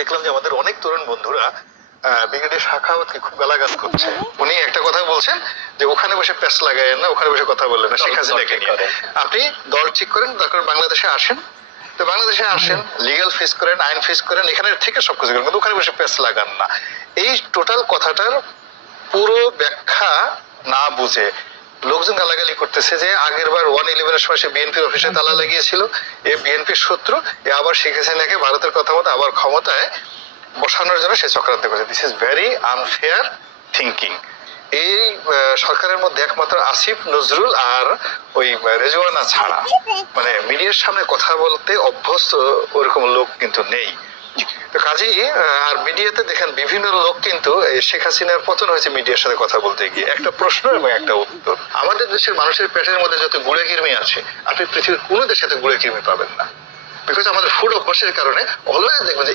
দেখলাম যে আমাদের অনেক তরুণ বন্ধুরা ব্রিগেডিয়ার সাখাওয়াতকে খুব গালাগাল করছে। উনি একটা কথা বলছেন যে ওখানে বসে প্যাচ লাগাইয়েন না, ওখানে বসে কথা বললেন না শেখ হাসিনাকে নিয়ে। আপনি দল ঠিক করেন, দরকার বাংলাদেশে আসেন, তো বাংলাদেশে আসেন, লিগ্যাল ফেস করেন, আইন ফেস করেন, এখানে থেকে সবকিছু করেন, কিন্তু ওখানে বসে প্যাচ লাগান না। এই টোটাল কথাটার পুরো ব্যাখ্যা না বুঝে লোকজন গালাগালি করতেছে যে আগের বার 111-এর সময় সে বিএনপির অফিসে তালা লাগিয়েছিল, এ বিএনপির শত্রু, এ আবার শেখ হাসিনাকে ভারতের কথা মতো আবার ক্ষমতায় বসানোর জন্য সে চক্রান্ত করেছে। This is very unfair thinking. এই সরকারের মধ্যে একমাত্র আসিফ নজরুল আর ওই রেজওয়ানা ছাড়া মানে মিডিয়ার সামনে কথা বলতে অভ্যস্ত ওরকম লোক কিন্তু নেই। তো কাজেই আর মিডিয়াতে দেখেন বিভিন্ন লোক কিন্তু শেখ হাসিনার পতন হয়েছে মিডিয়ার সাথে কথা বলতে গিয়ে। একটা প্রশ্ন এবং একটা উত্তর। আমাদের দেশের মানুষের পেটের মধ্যে যত গুড়ে কৃমি আছে আপনি পৃথিবীর কোনো দেশে গুড়ে কৃমি পাবেন না, বিকজ আমাদের ফুড অভ্যাসের কারণে অলওয়েজ দেখবেন যে